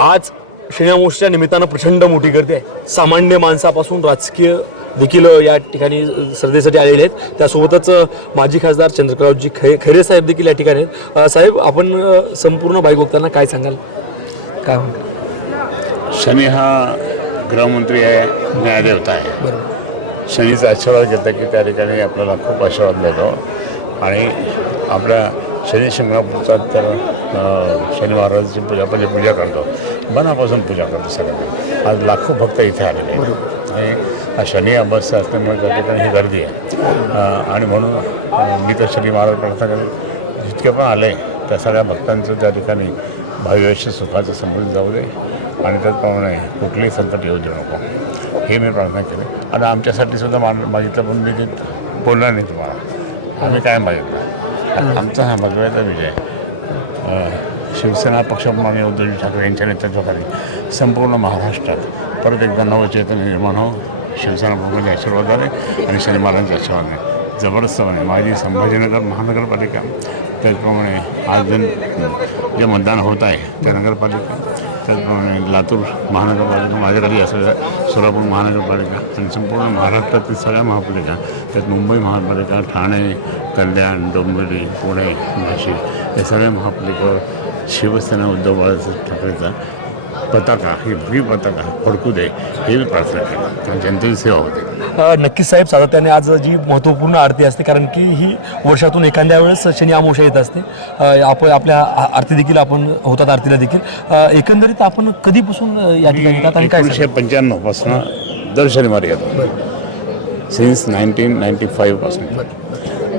आज शनिअमावस्येच्या निमित्तानं प्रचंड मोठी गर्दी आहे. सामान्य माणसापासून राजकीय देखील या ठिकाणी स्पर्धेसाठी आलेले आहेत. त्यासोबतच माजी खासदार चंद्रकांतजी खैरे साहेब देखील या ठिकाणी आहेत. साहेब, आपण संपूर्ण बाईक बघताना काय सांगाल? काय म्हणतात? शनी हा गृहमंत्री आहे, न्यायदेवता आहे. बरोबर. शनीचा आशीर्वाद घेतला की त्या ठिकाणी आपल्याला खूप आशीर्वाद मिळतो. आणि आपल्या शनी शिंगणापूरचा तर शनी महाराजांची पूजा करतो, मनापासून पूजा करतो सगळ्यांनी. आज लाखो भक्त इथे आलेले आहेत आणि हा शनी अमावस्या असल्यामुळे त्या ठिकाणी ही गर्दी आहे. आणि म्हणून मी तर शनी महाराज प्रार्थना करेन, जितके पण आले त्या सगळ्या भक्तांचं त्या ठिकाणी भाविष्य सुखाचं समृद्धी जाऊ दे आणि त्याचप्रमाणे कुठलीही संकट येऊ देऊ नको, हे मी प्रार्थना केली. आणि आमच्यासाठी सुद्धा मागितलं, पण मी ते बोलणार नाही तुम्हाला. आम्ही काय मागितलं? आमचा हा भगव्याचा विजय. शिवसेना पक्षप्रमाणे उद्धव ठाकरे यांच्या नेतृत्वाखाली संपूर्ण महाराष्ट्रात परत एकदा नवचैतन्य निर्माण हो. शिवसेना पक्षाचे आशीर्वाद आले आणि शनी महाराजांचे आशीर्वाद आहे जबरदस्तपणे. माझी संभाजीनगर महानगरपालिका, त्याचप्रमाणे आज जे मतदान होत आहे त्या नगरपालिका, त्याचप्रमाणे लातूर महानगरपालिका माझ्याखाली असलेल्या सोलापूर महानगरपालिका आणि संपूर्ण महाराष्ट्रातील सगळ्या महापालिका, त्यात मुंबई महापालिका, ठाणे, कल्याण, डोंबिवली, पुणे, नाशिक या सगळ्या महापालिकेवर शिवसेना उद्धव बाळासाहेब ठाकरेचा पताका, ही भगवी पताका फडकू दे, हे मी प्रार्थना केली, कारण जनतेची सेवा होते. नक्कीच साहेब, सातत्याने आज जी महत्त्वपूर्ण आरती असते, कारण की ही वर्षातून एखाद्या वेळेस शनी अमावस्या येत असते. आपण आपल्या आरती देखील आपण होतात आरतीला देखील. एकंदरीत आपण कधीपासून या ठिकाणी येतात आणि काय? 1995 पासून दर शनिवारी येतो, सिन्स 1995 पासून.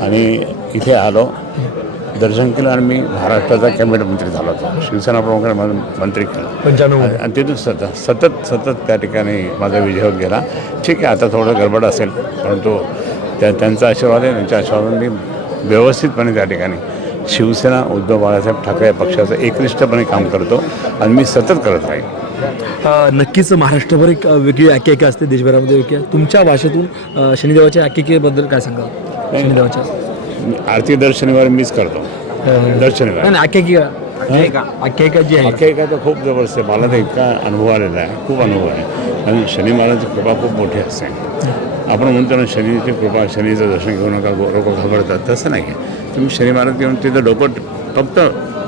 आणि इथे आलो, दर्शन केलं आणि मी महाराष्ट्राचा कॅबिनेट मंत्री झालो होतो, शिवसेना प्रमुखाने मंत्री केलं 95. आणि तिथून सतत त्या ठिकाणी माझा विजय होत गेला. ठीक आहे, आता थोडं गडबड असेल, परंतु त्यांचा आशीर्वाद आहे. त्यांच्या आशीर्वादाने मी व्यवस्थितपणे त्या ठिकाणी शिवसेना उद्धव बाळासाहेब ठाकरे या पक्षाचं एकनिष्ठपणे काम करतो आणि मी सतत करत राहील. नक्कीच महाराष्ट्रभर एक वेगळी आख्यायिका असते, देशभरामध्ये वेगळी. तुमच्या भाषेतून शनिदेवाच्या आख्यायिकेबद्दल काय सांगाल? शनिदेवाच्या आरती दर शनिवारी मीच करतो, दर शनिवारी. आख्यायिका जी आहे, आख्यायिका तर खूप जबरदस्त आहे. मला तर इतका अनुभव आलेला आहे, खूप अनुभव आहे. आणि शनी महाराजांची कृपा खूप मोठी असते. आपण म्हणतो ना, शनीची कृपा, शनीचं दर्शन घेऊ नका, लोक घाबरतात, तसं नाही आहे. तुम्ही शनी महाराज घेऊन तिथं डोकं फक्त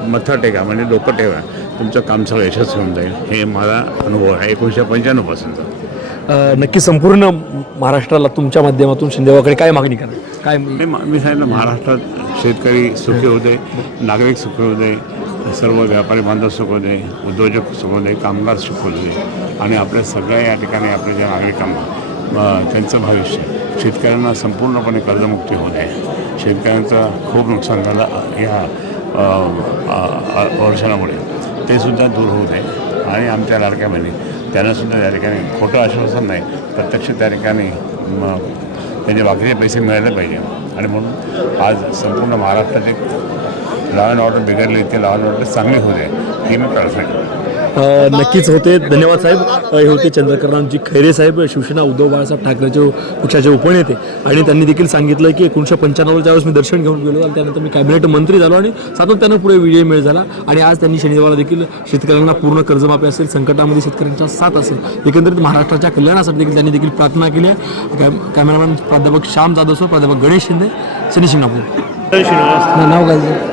मथा टेका, म्हणजे डोकं ठेवा, तुमचं काम सगळं यशस्वी होऊन जाईल. हे माझा अनुभव आहे 1995 पासूनचा. नक्की संपूर्ण महाराष्ट्राला तुमच्या माध्यमातून शिंदेवाकडे काय मागणी करा? काय मी सांगितलं, महाराष्ट्रात शेतकरी सुखी होते, नागरिक सुखी होते, सर्व व्यापारी बांधव सुख होते, उद्योजक सुख होते, कामगार सुख होते. आणि आपल्या सगळ्या या ठिकाणी आपल्या ज्या नागरिकांना त्यांचं भविष्य, शेतकऱ्यांना संपूर्णपणे कर्जमुक्ती होते. शेतकऱ्यांचं खूप नुकसान झालं या वर्षामुळे, ते सुद्धा दूर होत आहे. आणि आमच्या लाडक्या बहिणी, त्यांनासुद्धा त्या ठिकाणी खोटं आश्वासन नाही, प्रत्यक्ष त्या ठिकाणी त्यांचे बाकीचे पैसे मिळाले पाहिजे. आणि म्हणून आज संपूर्ण महाराष्ट्रात एक लॉ अँड ऑर्डर बिघडली, ते लॉ अँड ऑर्डर चांगली होते, ही मी प्रार्थना करतो. नक्कीच होते. धन्यवाद साहेब. हे होते चंद्रकांतजी खैरे साहेब, शिवसेना उद्धव बाळासाहेब ठाकरेचे पक्षाचे उपनेते. आणि त्यांनी देखील सांगितलं की 1995 ज्यावेळेस मी दर्शन घेऊन गेलो आणि त्यानंतर मी कॅबिनेट मंत्री झालो आणि सातत्यानं पुढे विजय मिळ झाला. आणि आज त्यांनी शनिदेवाला देखील शेतकऱ्यांना पूर्ण कर्जमाफी असेल, संकटामध्ये शेतकऱ्यांच्या साथ असेल, एकंदरीत महाराष्ट्राच्या कल्याणासाठी देखील त्यांनी देखील प्रार्थना केली आहे. कॅमेरामॅन प्राध्यापक श्याम जाधव, प्राध्यापक गणेश शिंदे, शनी शिंगणापूर. नाव काय?